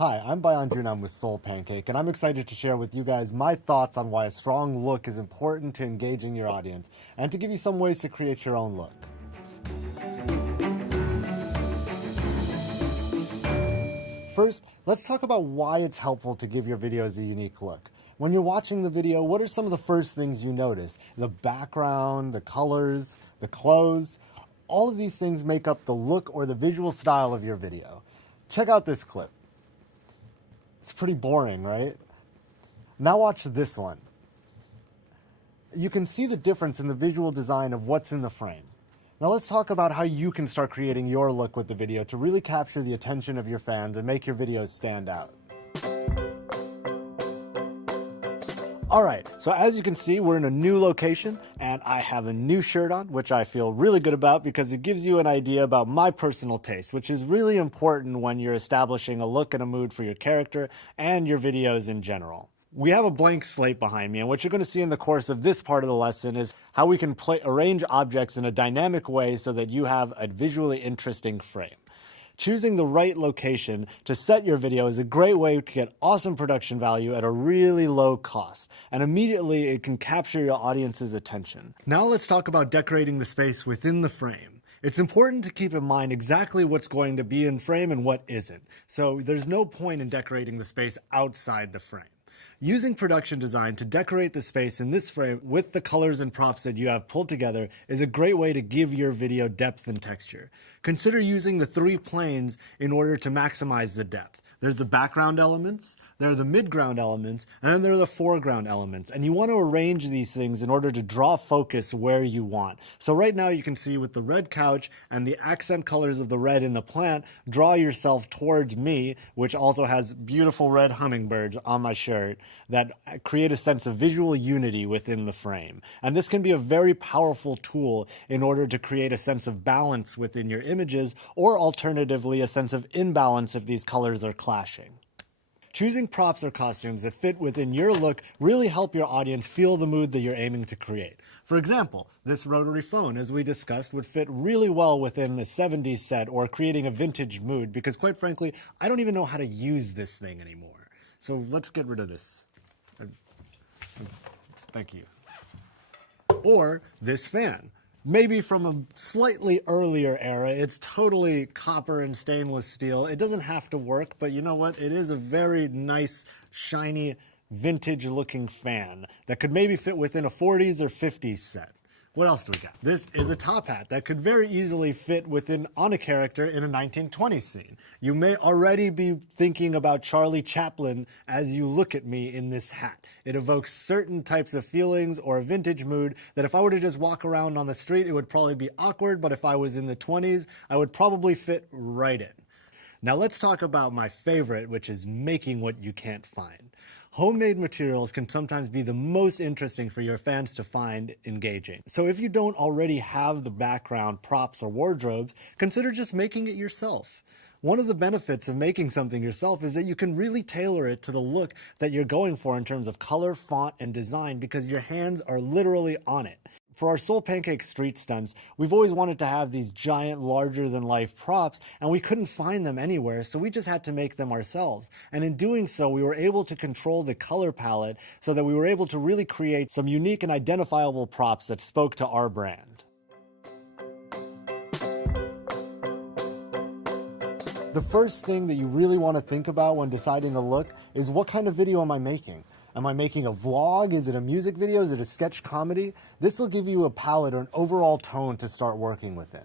Hi, I'm Bayan Jun. I'm with SoulPancake, and I'm excited to share with you guys my thoughts on why a strong look is important to engaging your audience, and to give you some ways to create your own look. First, let's talk about why it's helpful to give your videos a unique look. When you're watching the video, what are some of the first things you notice? The background, the colors, the clothes. All of these things make up the look or the visual style of your video. Check out this clip. It's pretty boring, right? Now watch this one. You can see the difference in the visual design of what's in the frame. Now let's talk about how you can start creating your look with the video to really capture the attention of your fans and make your videos stand out. All right, so as you can see, we're in a new location and I have a new shirt on, which I feel really good about because it gives you an idea about my personal taste, which is really important when you're establishing a look and a mood for your character and your videos in general. We have a blank slate behind me, and what you're going to see in the course of this part of the lesson is how we can arrange objects in a dynamic way so that you have a visually interesting frame. Choosing the right location to set your video is a great way to get awesome production value at a really low cost, and immediately it can capture your audience's attention. Now let's talk about decorating the space within the frame. It's important to keep in mind exactly what's going to be in frame and what isn't, so there's no point in decorating the space outside the frame. Using production design to decorate the space in this frame with the colors and props that you have pulled together is a great way to give your video depth and texture. Consider using the 3 planes in order to maximize the depth. There's the background elements, there are the midground elements, and then there are the foreground elements. And you want to arrange these things in order to draw focus where you want. So right now you can see with the red couch and the accent colors of the red in the plant, draw yourself towards me, which also has beautiful red hummingbirds on my shirt that create a sense of visual unity within the frame. And this can be a very powerful tool in order to create a sense of balance within your images, or alternatively a sense of imbalance if these colors are clashing. Choosing props or costumes that fit within your look really help your audience feel the mood that you're aiming to create. For example, this rotary phone, as we discussed, would fit really well within a 70s set or creating a vintage mood because, quite frankly, I don't even know how to use this thing anymore. So let's get rid of this. Thank you. Or this fan. Maybe from a slightly earlier era, it's totally copper and stainless steel. It doesn't have to work, but you know what? It is a very nice, shiny, vintage-looking fan that could maybe fit within a 40s or 50s set. What else do we got? This is a top hat that could very easily fit on a character in a 1920s scene. You may already be thinking about Charlie Chaplin as you look at me in this hat. It evokes certain types of feelings or a vintage mood that if I were to just walk around on the street, it would probably be awkward, but if I was in the 20s, I would probably fit right in. Now let's talk about my favorite, which is making what you can't find. Homemade materials can sometimes be the most interesting for your fans to find engaging. So if you don't already have the background, props, or wardrobes, consider just making it yourself. One of the benefits of making something yourself is that you can really tailor it to the look that you're going for in terms of color, font, and design because your hands are literally on it. For our SoulPancake street stunts, we've always wanted to have these giant, larger-than-life props, and we couldn't find them anywhere, so we just had to make them ourselves. And in doing so, we were able to control the color palette so that we were able to really create some unique and identifiable props that spoke to our brand. The first thing that you really want to think about when deciding a look is what kind of video am I making? Am I making a vlog? Is it a music video? Is it a sketch comedy? This will give you a palette or an overall tone to start working within.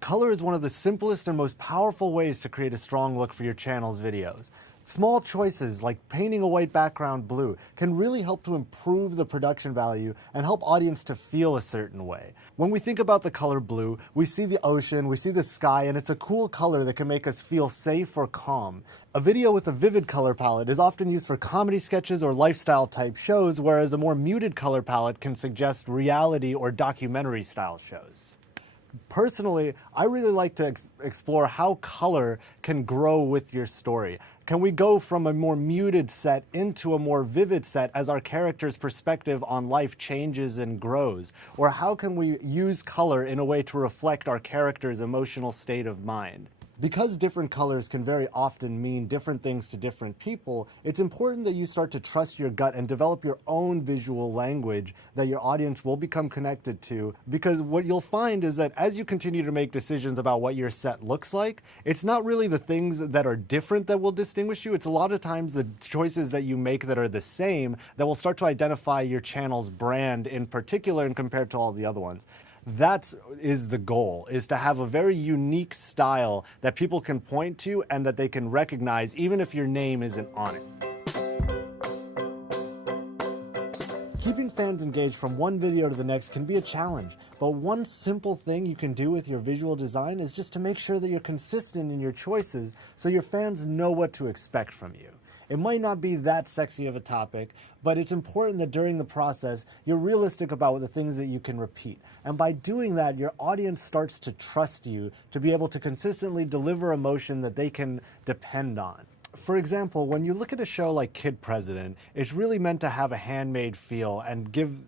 Color is one of the simplest and most powerful ways to create a strong look for your channel's videos. Small choices like painting a white background blue can really help to improve the production value and help audience to feel a certain way. When we think about the color blue, we see the ocean, we see the sky, and it's a cool color that can make us feel safe or calm. A video with a vivid color palette is often used for comedy sketches or lifestyle type shows, whereas a more muted color palette can suggest reality or documentary style shows. Personally, I really like to explore how color can grow with your story. Can we go from a more muted set into a more vivid set as our character's perspective on life changes and grows? Or how can we use color in a way to reflect our character's emotional state of mind? Because different colors can very often mean different things to different people, it's important that you start to trust your gut and develop your own visual language that your audience will become connected to. Because what you'll find is that as you continue to make decisions about what your set looks like, it's not really the things that are different that will distinguish you. It's a lot of times the choices that you make that are the same that will start to identify your channel's brand in particular and compared to all the other ones. That is the goal, is to have a very unique style that people can point to and that they can recognize even if your name isn't on it. Keeping fans engaged from one video to the next can be a challenge, but one simple thing you can do with your visual design is just to make sure that you're consistent in your choices so your fans know what to expect from you. It might not be that sexy of a topic, but it's important that during the process, you're realistic about the things that you can repeat. And by doing that, your audience starts to trust you to be able to consistently deliver emotion that they can depend on. For example, when you look at a show like Kid President, it's really meant to have a handmade feel and give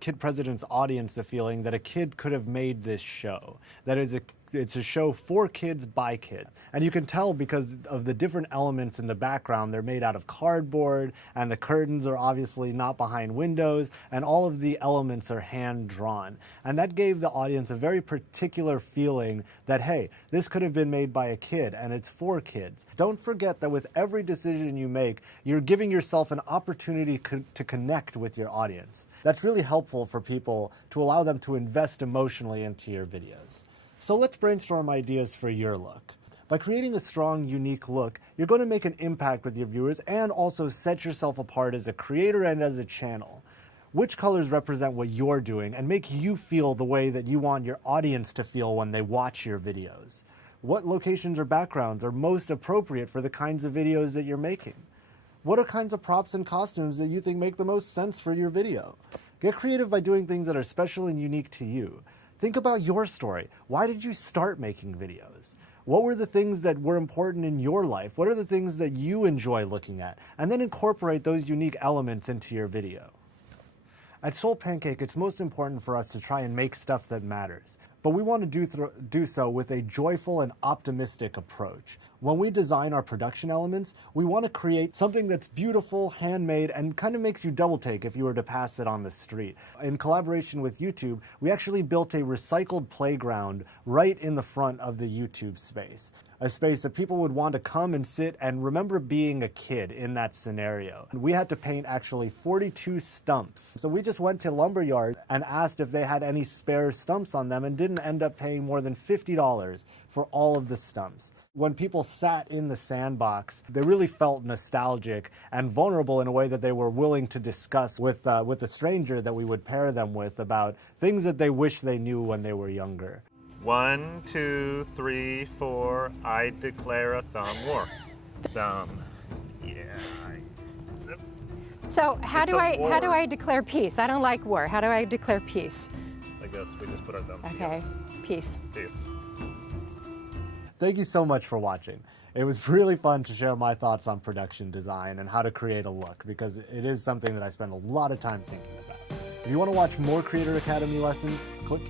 Kid President's audience a feeling that a kid could have made this show. That is it's a show for kids by kids. And you can tell because of the different elements in the background. They're made out of cardboard, and the curtains are obviously not behind windows, and all of the elements are hand drawn. And that gave the audience a very particular feeling that, hey, this could have been made by a kid and it's for kids. Don't forget that with every decision you make, you're giving yourself an opportunity to connect with your audience. That's really helpful for people to allow them to invest emotionally into your videos. So let's brainstorm ideas for your look. By creating a strong, unique look, you're going to make an impact with your viewers and also set yourself apart as a creator and as a channel. Which colors represent what you're doing and make you feel the way that you want your audience to feel when they watch your videos? What locations or backgrounds are most appropriate for the kinds of videos that you're making? What are kinds of props and costumes that you think make the most sense for your video? Get creative by doing things that are special and unique to you. Think about your story. Why did you start making videos? What were the things that were important in your life? What are the things that you enjoy looking at? And then incorporate those unique elements into your video. At SoulPancake, it's most important for us to try and make stuff that matters. But we want to do so with a joyful and optimistic approach. When we design our production elements, we want to create something that's beautiful, handmade, and kind of makes you double take if you were to pass it on the street. In collaboration with YouTube, we actually built a recycled playground right in the front of the YouTube space. A space that people would want to come and sit and remember being a kid in that scenario. We had to paint actually 42 stumps. So we just went to Lumberyard and asked if they had any spare stumps on them and didn't end up paying more than $50 for all of the stumps. When people sat in the sandbox, they really felt nostalgic and vulnerable in a way that they were willing to discuss with the stranger that we would pair them with about things that they wish they knew when they were younger. 1, 2, 3, 4, I declare a thumb war. Thumb. Yeah. So how do I declare peace? I don't like war. How do I declare peace? I guess we just put our thumbs Okay, peace. Peace. Thank you so much for watching. It was really fun to share my thoughts on production design and how to create a look, because it is something that I spend a lot of time thinking about. If you want to watch more Creator Academy lessons, click